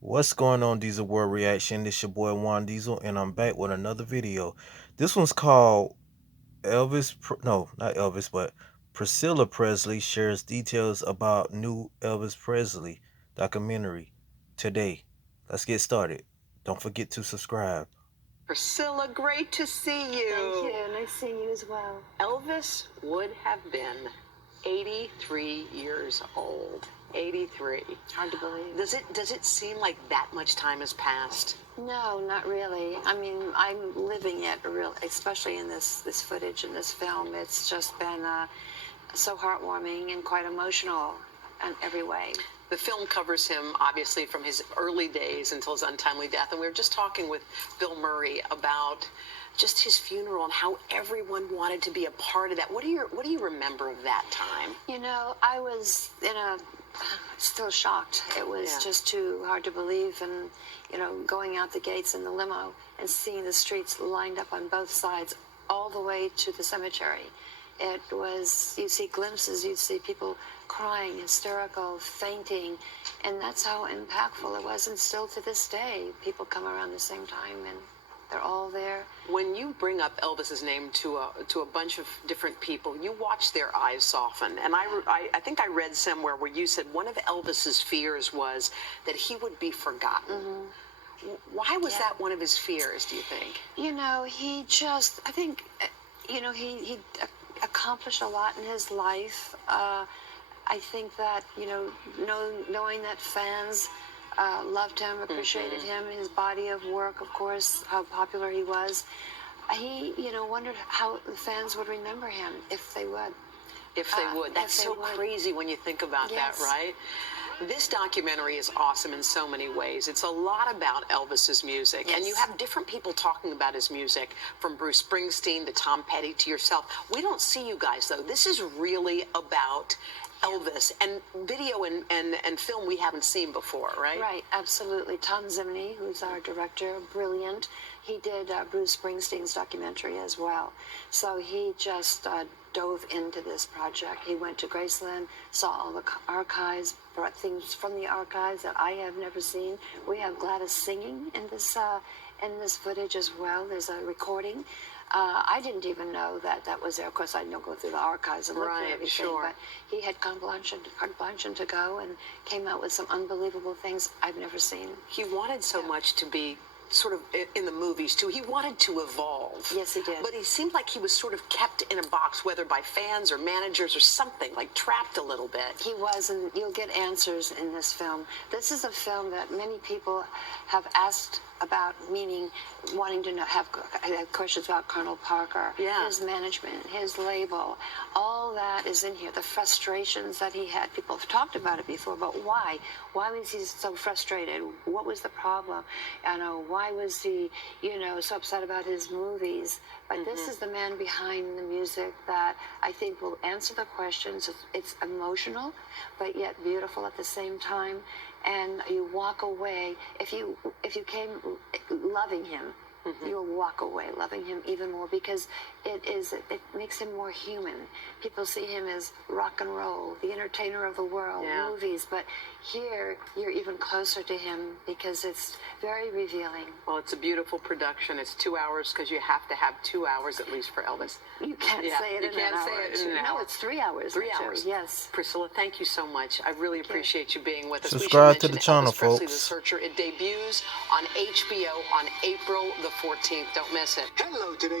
What's going on, Diesel World Reaction? This your boy Juan Diesel, and I'm back with another video. This one's called no, not Elvis, but Priscilla Presley shares details about new Elvis Presley documentary today. Let's get started. Don't forget to subscribe. Priscilla, great to see you. Thank you. Nice seeing you as well. Elvis would have been 83 years old. 83. Hard to believe. Does it seem like that much time has passed? No, not really. I mean, I'm living it, especially in this footage in this film. It's just been so heartwarming and quite emotional in every way. The film covers him, obviously, from his early days until his untimely death. And we were just talking with Bill Murray about just his funeral and how everyone wanted to be a part of that. What do you remember of that time? You know, I was still shocked. It was just too hard to believe. And, going out the gates in the limo and seeing the streets lined up on both sides all the way to the cemetery. It was, you see glimpses, you see people crying, hysterical, fainting, and that's how impactful it was. And still to this day, people come around the same time and they're all there. When you bring up Elvis's name to a bunch of different people, you watch their eyes soften. And I think I read somewhere where you said one of Elvis's fears was that he would be forgotten. Mm-hmm. Why was that one of his fears, do you think? He just, I think, he accomplished a lot in his life. I think that, knowing that fans loved him, appreciated him, his body of work, of course, how popular he was. He, wondered how the fans would remember him, if they would. If they would. That's so crazy when you think about that, right? This documentary is awesome in so many ways. It's a lot about Elvis's music, and you have different people talking about his music, from Bruce Springsteen to Tom Petty to yourself. We don't see you guys, though. This is really about Elvis, and video and film we haven't seen before, right? Right, absolutely. Tom Zimney, who's our director, brilliant. He did Bruce Springsteen's documentary as well. So he just dove into this project. He went to Graceland, saw all the archives, brought things from the archives that I have never seen. We have Gladys singing in this footage as well. There's a recording. I didn't even know that was there. Of course, I didn't go through the archives and look through everything, but he had carte blanche to go and came out with some unbelievable things I've never seen. He wanted so much to be sort of in the movies too. He wanted to evolve. Yes, he did. But he seemed like he was sort of kept in a box, whether by fans or managers or something, like trapped a little bit. He was, and you'll get answers in this film. This is a film that many people have asked about, meaning wanting to have questions about Colonel Parker, his management, his label. All that is in here. The frustrations that he had. People have talked about it before, but why? Why was he so frustrated? What was the problem? Why was he, so upset about his movies? But this is the man behind the music that I think will answer the questions. It's emotional, but yet beautiful at the same time. And you walk away, if you came loving him, you'll walk away loving him even more, because it makes him more human. People see him as rock and roll, the entertainer of the world, movies, but here you're even closer to him because it's very revealing. Well, it's a beautiful production. It's 2 hours, because you have to have 2 hours at least for Elvis. You can't say it in an hour. No, it's 3 hours. 3 hours. Yes. Priscilla, thank you so much. I really appreciate you being with us. Subscribe to the channel, Elvis Presley, folks. The Searcher. It debuts on HBO on April the 14th. Don't miss it. Hello today.